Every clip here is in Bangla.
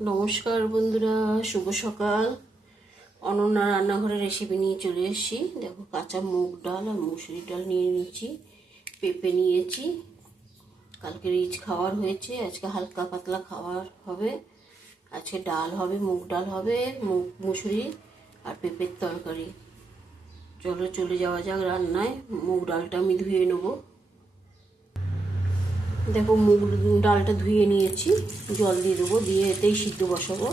নমস্কার বন্ধুরা, শুভ সকাল। অনন্যা রান্নাঘরের রেসিপি নিয়ে চলে এসেছি। দেখো, কাঁচা মুগ ডাল আর মুসুরি ডাল নিয়ে নিয়েছি, পেঁপে নিয়েছি। কালকে রিচ খাবার হয়েছে, আজকে হালকা পাতলা খাবার হবে। আজকে ডাল হবে, মুগ ডাল হবে, মুগ, মুসুরি আর পেঁপের তরকারি। চলো, চলে যাওয়া যাক রান্নায়। মুগ ডালটা আমি ধুয়ে নেব। দেখো মুগ ডালটা ধুয়ে নিয়েছি, জল দিয়ে দেবো, দিয়ে এতেই সিদ্ধ বসাবো।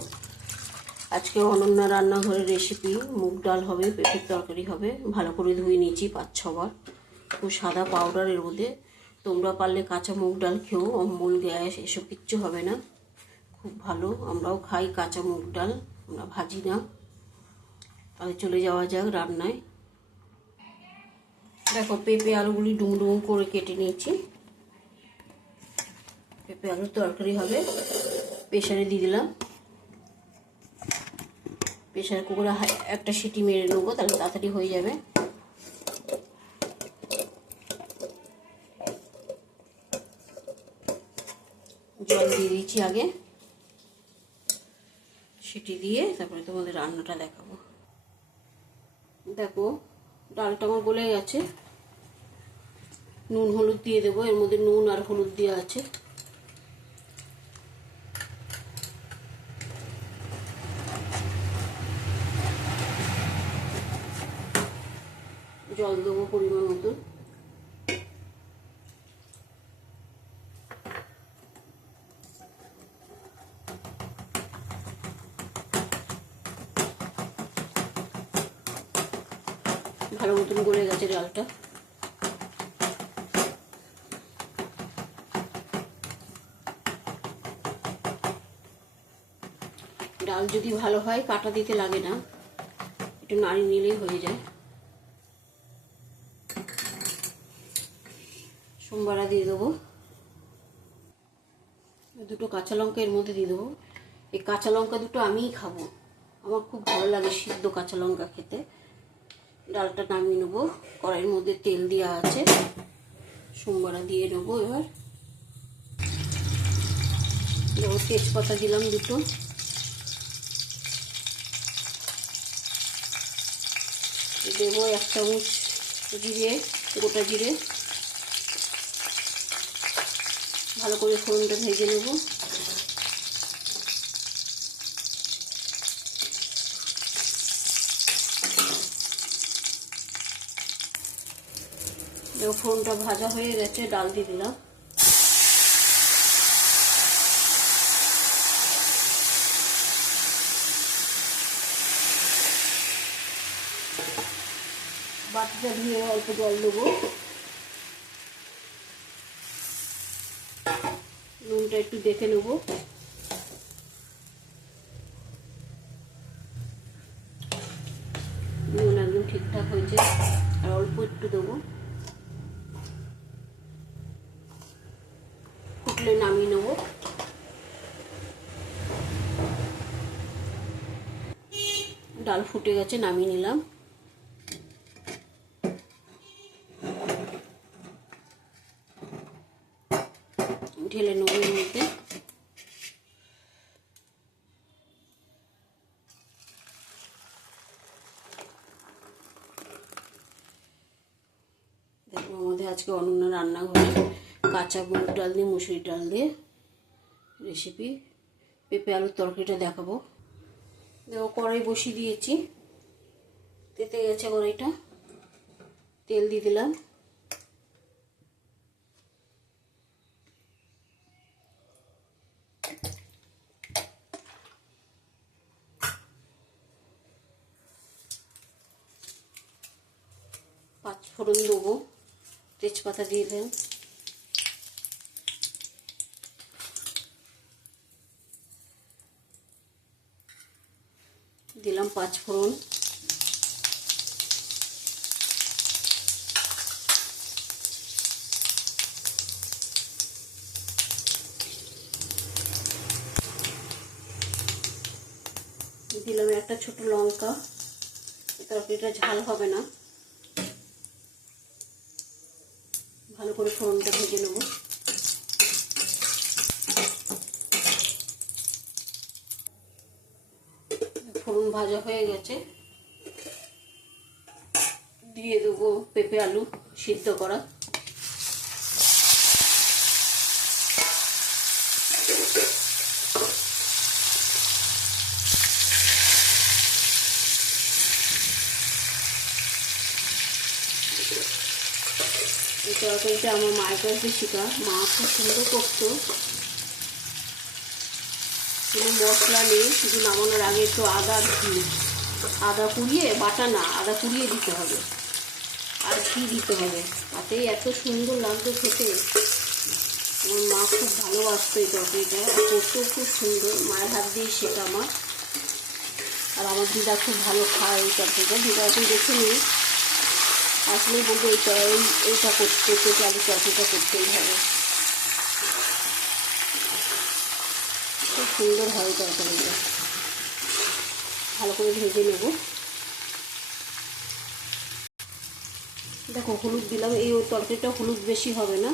আজকে অনন্যা রান্নাঘরের রেসিপি মুগ ডাল হবে, পেঁপের তরকারি হবে, ভালো করে ধুয়ে নিয়েছি পাঁচ ছবার। খুব সাদা পাউডার এর মধ্যে, তোমরা পারলে কাঁচা মুগ ডাল খেও, অম্বল, গ্যাস, এসব কিচ্ছু হবে না। খুব ভালো, আমরাও খাই কাঁচা মুগ ডাল, আমরা ভাজি না। তাহলে চলে যাওয়া যাক রান্নায়। দেখো পেঁপে আলুগুলি ডুম করে কেটে নিয়েছি। আলুর তরকারি হবে। প্রেশারে দিয়ে দিলাম। প্রেশার কুকারে একটা সিটি মেরে নেব, তাহলে তাড়াতাড়ি হয়ে যাবে। জল দিয়ে দিচ্ছি আগে। সিটি দিয়ে তারপরে তোমাদের রান্নাটা দেখাবো। দেখো, ডালটা আমার গলে গেছে। নুন, হলুদ দিয়ে দেবো। এর মধ্যে নুন আর হলুদ দেওয়া আছে। জল দেবো পরিমাণ মতো। ভালো মতন গলে গেছে ডালটা ডাল যদি ভালো হয়, কাটা দিতে লাগে না। একটু নাড়ি নিলেই হয়ে যায়। সোমবারা দিয়ে দেবো। দুটো কাঁচা লঙ্কা এর মধ্যে দিয়ে দেবো। এই কাঁচা লঙ্কা দুটো আমিই খাব। আমার খুব ভালো লাগে সিদ্ধ কাঁচা লঙ্কা খেতে। ডালটা নামিয়ে নেব। কড়াইয়ের মধ্যে তেল দেওয়া আছে। সোমবারা দিয়ে নেব এবার। দেবো তেজপাতা দিলাম দুটো। দেবো এক চামচ জিরে, গোটা জিরে। ভালো করে ফোড়নটা ভেজে নেব। ফোড়নটা ভাজা হয়ে গেছে, ডাল দিয়ে দিলাম। বাটিটা ধুয়ে অল্প জল দেবো। নুনটা একটু দেখে নেব। নুন একদম ঠিকঠাক হয়েছে, আর অল্প একটু দেবো। ফুটলে নামিয়ে নেব। ডাল ফুটে গেছে, নামিয়ে নিলাম ঢেলে নেব এর মধ্যে দেখো আমাদের আজকে অনন্য রান্নাঘরে কাঁচা মুগ ডাল দিয়ে মুসুরি ডাল দিয়ে রেসিপি পেঁপে আলুর তরকারিটা দেখাবো। দেখো, কড়াই বসিয়ে দিয়েছি। তেতে গেছে কড়াইটা। তেল দিয়ে দিলাম। পাঁচ ফোড়ন দেবো। তেজপাতা দিয়ে দেন। দিলাম পাঁচ ফোড়ন। দিলাম একটা ছোট লঙ্কা। তরকারিটা ঝাল হবে না। ভালো করে ফোড়নটা ভেজে নেব। ফোড়ন ভাজা হয়ে গেছে। দিয়ে দেবো পেঁপে আলু সিদ্ধ করা। তরকারিটা আমার মায়ের কাছে শেখা, মা খুব সুন্দর করতো। কোনো মশলা নেই, শুধু নামানোর আগে একটু আদা আদা কুড়িয়ে, বাটা না, আদা কুড়িয়ে দিতে হবে। আর ঘি দিতে হবে, তাতেই এত সুন্দর লাগতো খেতে। আমার মা খুব ভালোবাসতো এই তরকারিটা, করতেও খুব সুন্দর, মায়ের হাত দিয়ে শেখা আমার। আর আমার দিদা খুব ভালো খায় এই তরকারিটা, দিদা দিদাকে দেখে নিই আসলেই বলব এইটা এই, এইটা করতে পেঁপে আলু তরকারিটা করতেই হবে। খুব সুন্দর হয় তরকারিটা। ভালো করে ভেজে নেব। দেখো, হলুদ দিলাম, এই তরকারিটা হলুদ বেশি হবে না।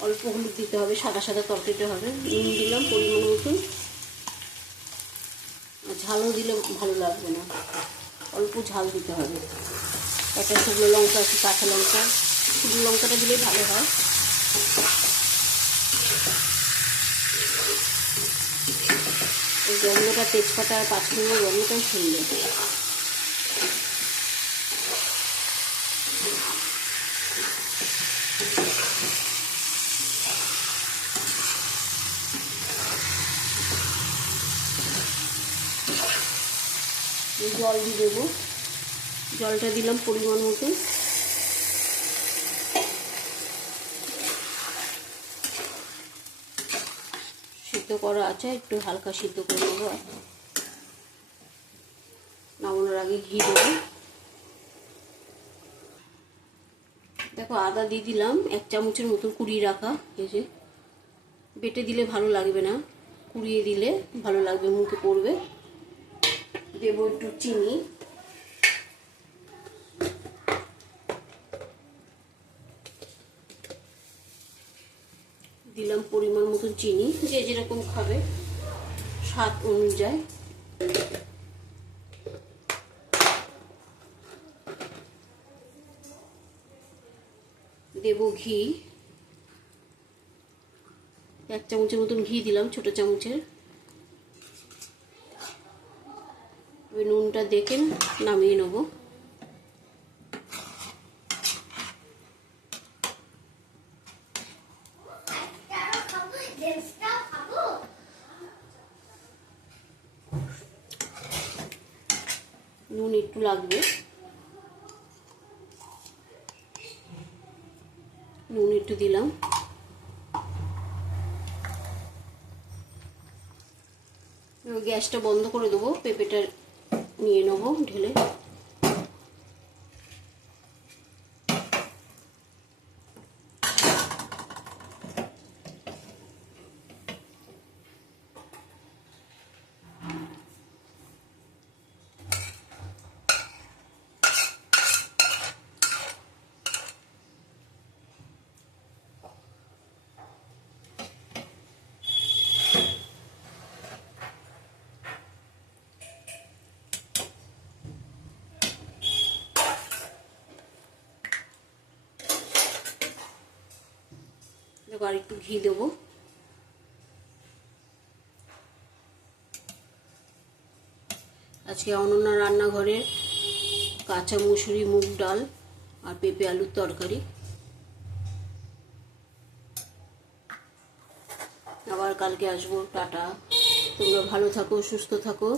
অল্প হলুদ দিতে হবে, সাদা সাদা তরকারিটা হবে। নুন দিলাম পরিমাণ মতন। আর ঝালও দিলে ভালো লাগবে না। অল্প ঝাল দিতে হবে। একটা শুকনো লঙ্কা আছে কাঁচা লঙ্কা। শুকনো লঙ্কাটা দিলেই ভালো হয়। এই গন্ধটা, তেজপাতা আর পাঁচফোড়নের গন্ধটাই সুন্দর। জল দিয়ে দেবো। জলটা দিলাম পরিমাণ মতন সিদ্ধ করা আছে, একটু হালকা সিদ্ধ করে নেব। নামানোর আগে ঘি দেবো। দেখো, আদা দিয়ে দিলাম, এক চামচের মতন কুড়িয়ে রাখা, এই যে। বেটে দিলে ভালো লাগবে না। কুড়িয়ে দিলে ভালো লাগবে, মুখে পড়বে। দেবো একটু চিনি। দিলাম পরিমাণ মতন চিনি, যে যেরকম খাবে স্বাদ অনুযায়ী। দেব ঘি। এক চামচের মতন ঘি দিলাম, ছোট চামচের। নুনটা দেখে নামিয়ে নেব। নুন একটু লাগবে। নুন একটু দিলাম। গ্যাসটা বন্ধ করে দেবো পেঁপেটা নিয়ে নেব ঢেলে। আর একটু ঘি দেবো। আজকে অনন্যা রান্নাঘরে কাঁচা মুসুরি মুগ ডাল আর পেঁপে আলুর তরকারি। আবার কালকে আসব, টাটা। তোমরা ভালো থাকো, সুস্থ থাকো।